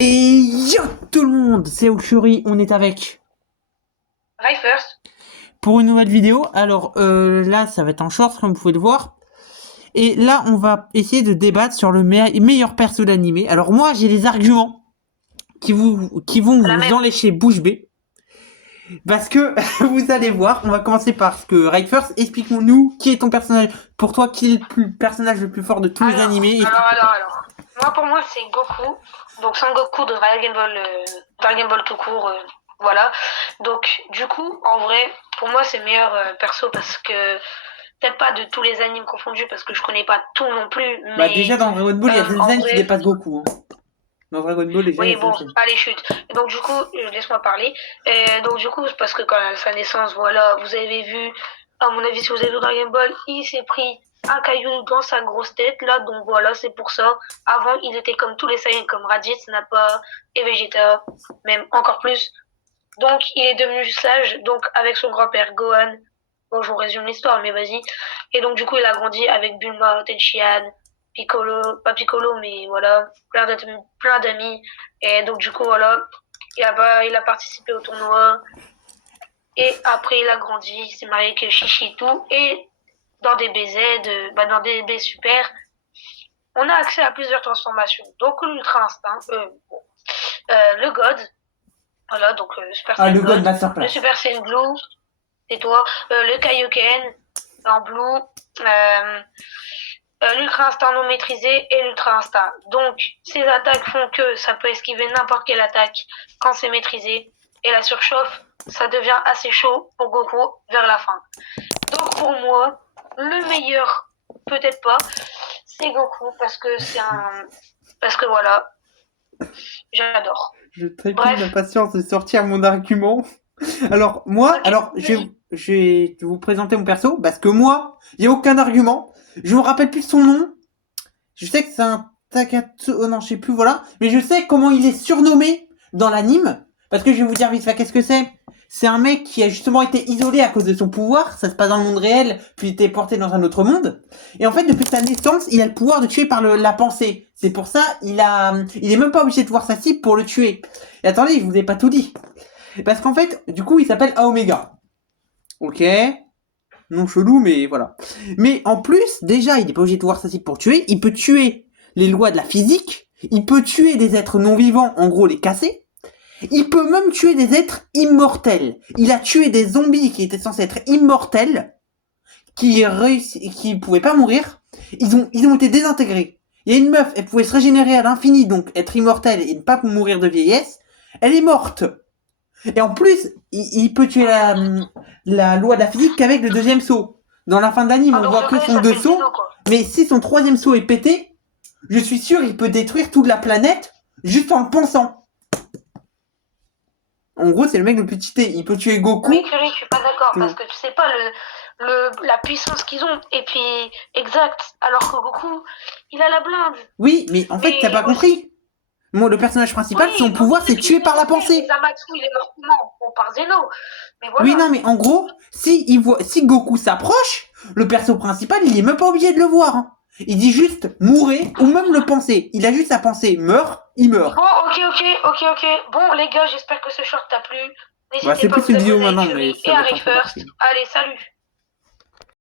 Et yo tout le monde, c'est Oshuri, on est avec First. pour une nouvelle vidéo. Alors là, ça va être en short comme vous pouvez le voir. Et là, on va essayer de débattre sur le meilleur perso d'animé. Alors moi, j'ai des arguments qui vont La vous même. enlécher bouche bée. Parce que vous allez voir, on va commencer par ce que First, explique-nous qui est ton personnage. Pour toi, qui est le personnage le plus fort de tous les animés. Alors. Moi, pour moi, c'est Goku. Donc, Son Goku de Dragon Ball tout court. Voilà. Donc, du coup, en vrai, pour moi, c'est le meilleur perso parce que peut-être pas de tous les animes confondus parce que je connais pas tout non plus. Mais Bah déjà dans Dragon Ball, il y a des en scènes qui vrai, dépassent Goku. Hein. Dans Dragon Ball, déjà, il y oui, a bon, des scènes. allez, chute. Et donc, du coup, laisse-moi parler. Et donc, du coup, c'est parce que quand à sa naissance, voilà, vous avez vu, à mon avis, si vous avez vu Dragon Ball, il s'est pris un caillou dans sa grosse tête, là, donc voilà, c'est pour ça. Avant, il était comme tous les Saiyans, comme Raditz, Nappa et Vegeta, même encore plus. Donc, il est devenu sage, donc, avec son grand-père Gohan. Bon, je vous résume l'histoire, mais vas-y. Et donc, du coup, il a grandi avec Bulma, Tenshinhan, Piccolo, pas Piccolo, mais voilà, plein d'amis. Et donc, du coup, voilà, il a participé au tournoi. Et après, il a grandi, il s'est marié avec Chichitu. Et dans des dans des DB Super, on a accès à plusieurs transformations. Donc, l'Ultra Instinct, le God, voilà, donc Super Ah, Saiyan le God God, le Masterclass. Super Saiyan Blue, c'est toi, le Kaioken en Blue, l'Ultra Instinct non maîtrisé et l'Ultra Instinct. Donc, ces attaques font que ça peut esquiver n'importe quelle attaque quand c'est maîtrisé. Et la surchauffe, ça devient assez chaud pour Goku vers la fin. Donc, pour moi, le meilleur, peut-être pas, c'est Goku parce que parce que voilà, j'adore. Je trépigne Bref. d'impatience de sortir mon argument. Alors, moi, Ok. je vais vous présenter mon perso, parce que moi, il n'y a aucun argument. Je me rappelle plus son nom. Je sais que c'est un Takatsu, oh non, je sais plus, voilà. Mais je sais comment il est surnommé dans l'anime. Parce que je vais vous dire vite fait qu'est-ce que c'est. C'est un mec qui a justement été isolé à cause de son pouvoir. Ça se passe dans le monde réel, puis il était porté dans un autre monde. Et en fait, depuis sa naissance, il a le pouvoir de tuer par la pensée. C'est pour ça, il est même pas obligé de voir sa cible pour le tuer. Et attendez, je vous ai pas tout dit. Parce qu'en fait, du coup, il s'appelle Aomega. Ok. Non chelou, mais voilà. Mais en plus, déjà, il n'est pas obligé de voir sa cible pour tuer. Il peut tuer les lois de la physique. Il peut tuer des êtres non vivants, en gros les casser. Il peut même tuer des êtres immortels. Il a tué des zombies qui étaient censés être immortels, qui pouvaient pas mourir. Ils ont été désintégrés. Il y a une meuf, elle pouvait se régénérer à l'infini, donc être immortelle et ne pas mourir de vieillesse. Elle est morte. Et en plus, il peut tuer la loi de la physique qu'avec le deuxième saut. Dans la fin d'anime, Ah, on donc voit le que gars, il son deux s'appelle sauts, Zeno, quoi. mais si son troisième saut est pété, je suis sûr il peut détruire toute la planète juste en le pensant. En gros, c'est le mec le plus cheaté. Il peut tuer Goku. Mais Curie, je suis pas d'accord parce que tu sais pas la puissance qu'ils ont. Et puis, exact. Alors que Goku, il a la blinde. Oui, mais en fait, t'as Mais pas compris. Moi, le personnage principal, son oui, non, pouvoir, c'est peut-être qu'il tuer est par la mortel. Mais pensée. Zamatsu, il est mort comment? Bon, par Zeno. Mais Oui, voilà. non, mais en gros, si Goku s'approche, le perso principal, il est même pas obligé de le voir. Hein. Il dit juste mourir ou même le penser. Il a juste à penser meurt, il meurt. Bon, ok. Bon, les gars, j'espère que ce short t'a plu. Bah, N'hésitez c'est pas à plus vous une vidéo abonner à maintenant, mais Curie et ça va à être un Ray peu First. parti. Allez, salut.